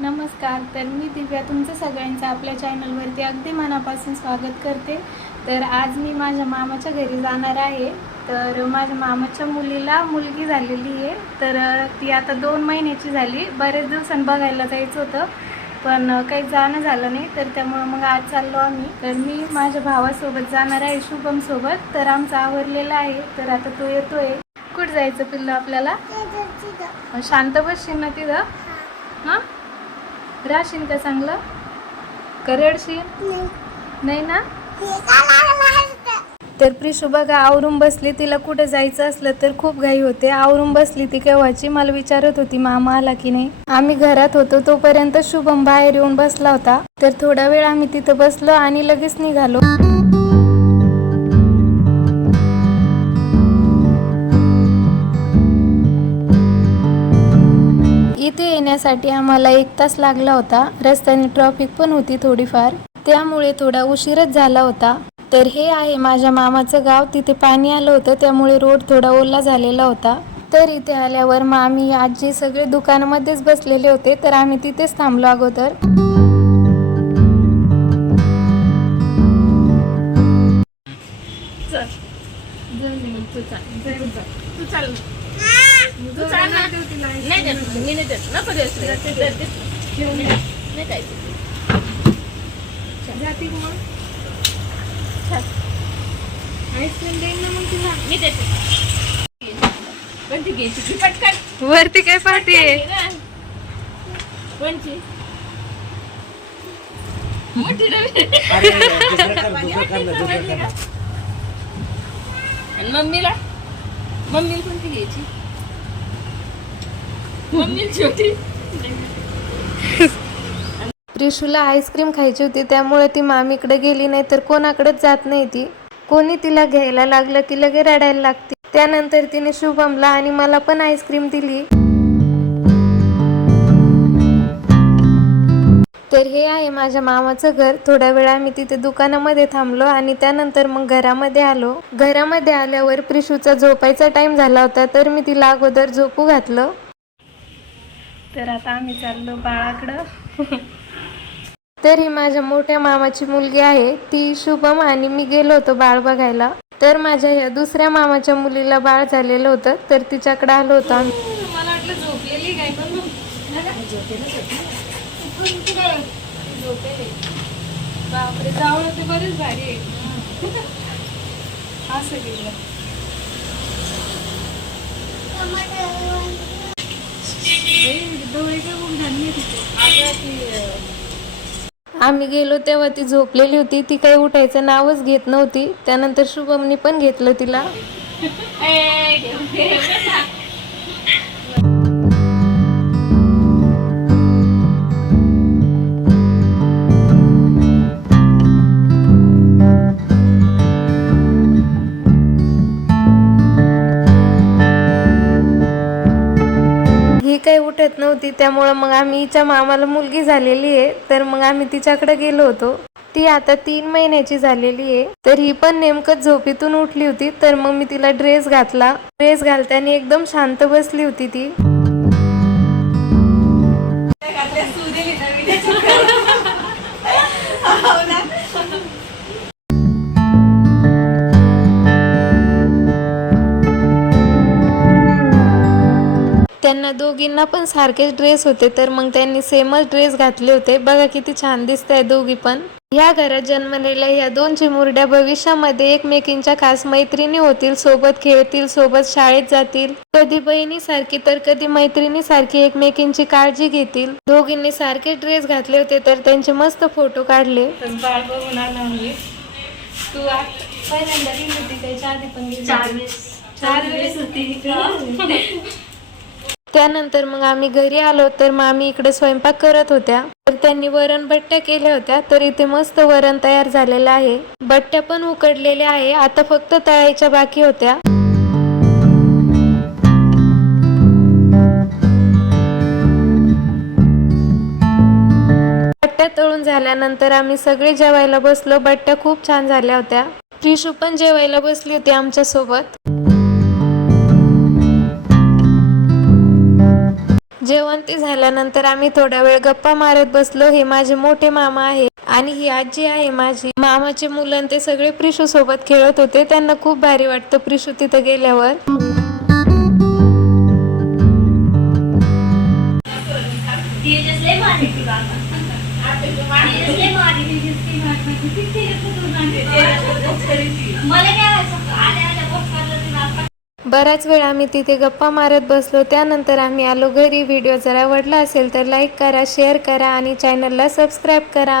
नमस्कार तर मी दिव्या तुमचं सगळ्यांचं आपल्या चॅनलवरती अगदी मनापासून स्वागत करते. तर आज मी माझ्या मामाच्या घरी जाणार आहे. तर माझ्या मामाच्या मुलीला मुलगी झालेली आहे. तर ती आता दोन महिन्याची झाली. बरेच दिवसांनी बघायला जायचं होतं पण काही जाणं झालं नाही. तर त्यामुळं मग आज चाललो आम्ही. तर मी माझ्या भावासोबत जाणार आहे शुभम सोबत. तर आमचं आवरलेलं आहे. तर आता तो येतोय. कुठं जायचं पिल्लं आपल्याला? शांत बसशील ना तिथं? हां? राशीन का चांगलं? करडशीन? नाही ना? तर प्रिशू बघा आवरून बसली तिला कुठं जायचं असलं तर खूप घाई होते. आवरून बसली ती केव्हाची? मला विचारत होती मामा आला की नाही? आम्ही घरात होतो तोपर्यंत शुभम बाहेर येऊन बसला होता. तर थोडा वेळ आम्ही तिथं बसलो आणि लगेच निघालो. इथे येण्यासाठी आम्हाला एक तास लागला होता. रस्त्याने ट्रॉफिक पण होती थोडीफार. त्यामुळे थोडा उशीरच झाला होता. तर हे आहे माझ्या मामाचं गाव. तिथे पाणी आलं होतं त्यामुळे रोड थोडा ओला झालेला होता. तर इथे आल्यावर मग आम्ही आजी सगळे दुकानामध्येच बसलेले होते. तर आम्ही तिथेच थांबलो अगोदर. तू चाल. तू चाल. ना. नाही देत. मी नाही देत. नको देत. नाही. जाती मग चल. आईस्क्रीम देईन ना मग तुला. मी देते. घ्यायची ती पटकन. वरती काय पार्टी आहे? ना. कोणची मोठी रवी अरे दुसरं कर दुसरं कर ना, दुसरं कर आणि मम्मीला? मम्मीला कोणती घ्यायची? मम्मीला छोटी. प्रिशूला आईस्क्रीम खायची होती त्यामुळे ती मामीकडे गेली नाही तर कोणाकडेच जात नाही ती. कोणी तिला घ्यायला लागलं की लगे रडायला लागते. त्यानंतर तिने शुभमला आणि मला पण आईस्क्रीम दिली. तर हे आहे माझ्या मामाचं घर. थोड्या वेळ आम्ही तिथे दुकानामध्ये थांबलो आणि त्यानंतर मग घरामध्ये आलो. घरामध्ये आल्यावर प्रिशूचा झोपायचा टाइम झाला होता तर मी तिला अगोदर झोपू घातलं. तर आता आम्ही चाललो बाळाकडं. तर ही माझ्या मोठ्या मामाची मुलगी आहे. ती शुभम आणि मी गेलो होतो बाळ बघायला. तर माझ्या ह्या दुसऱ्या मामाच्या मुलीला बाळ झालेलं होतं तर तिच्याकडे आलो होतो आम्ही मला वाटलं झोपलेली काय पण बापरे जावळ ते बरेच भारी आहे. असं गेलं आम्ही गेलो तेव्हा ती झोपलेली होती. ती काही उठायचं नावच घेत नव्हती. त्यानंतर शुभमनी पण घेतलं तिला. काही नव्हती त्यामुळं मग आम्ही हिच्या मामाला मुलगी झालेली आहे. तर मग आम्ही तिच्याकडे गेलो होतो. ती आता तीन महिन्याची झालेली आहे. तर ही पण नेमकं झोपेतून उठली होती. तर मग मी तिला ड्रेस घातला. ड्रेस घालताना एकदम शांत बसली होती ती. त्यांना दोघींना पण सारखेच ड्रेस होते तर मग त्यांनी सेमच ड्रेस घातले होते. बघा किती छान दिसत आहे दोघी पण. ह्या घरात जन्मलेल्या ह्या दोन चिमुरड्या भविष्यामध्ये एकमेकींच्या खास मैत्रिणी होतील सोबत खेळतील सोबत शाळेत जातील. कधी बहिणीसारखी तर कधी मैत्रिणीसारखी एकमेकींची काळजी घेतील. दोघींनी सारखे ड्रेस घातले होते तर त्यांचे मस्त फोटो काढले. बाळ बघून आला म्हणजे तू पहिल्यांदा गेली होती त्याच्या आधी पण चार वेळेस. होती. त्यानंतर मग आम्ही घरी आलो तर मग आम्ही इकडे स्वयंपाक करत होत्या. तर त्यांनी वरण बट्ट्या केल्या होत्या तर इथे मस्त वरण तयार झालेलं आहे. बट्ट्या पण उकडलेल्या आहे आता फक्त तळायच्या बाकी होत्या. बट्ट्या तळून झाल्यानंतर आम्ही सगळे जेवायला बसलो बट्ट्या खूप छान झाल्या होत्या. प्रिशू पण जेवायला बसली होती आमच्या जेवण ते झाल्यानंतर आम्ही थोडा वेळ गप्पा मारत बसलो. हे माझे मोठे मामा आहे आणि ही आजी आहे माझी. मामाचे मुलं ते सगळे प्रिशू सोबत खेळत होते. त्यांना खूप भारी वाटतं प्रिशू तिथं गेल्यावर. बराच वेळ आम्ही तिथे गप्पा मारत बसलो. त्यानंतर आम्ही आलो. घरी व्हिडिओ जर आवडला असेल तर लाईक करा शेअर करा आणि चॅनलला सबस्क्राईब करा.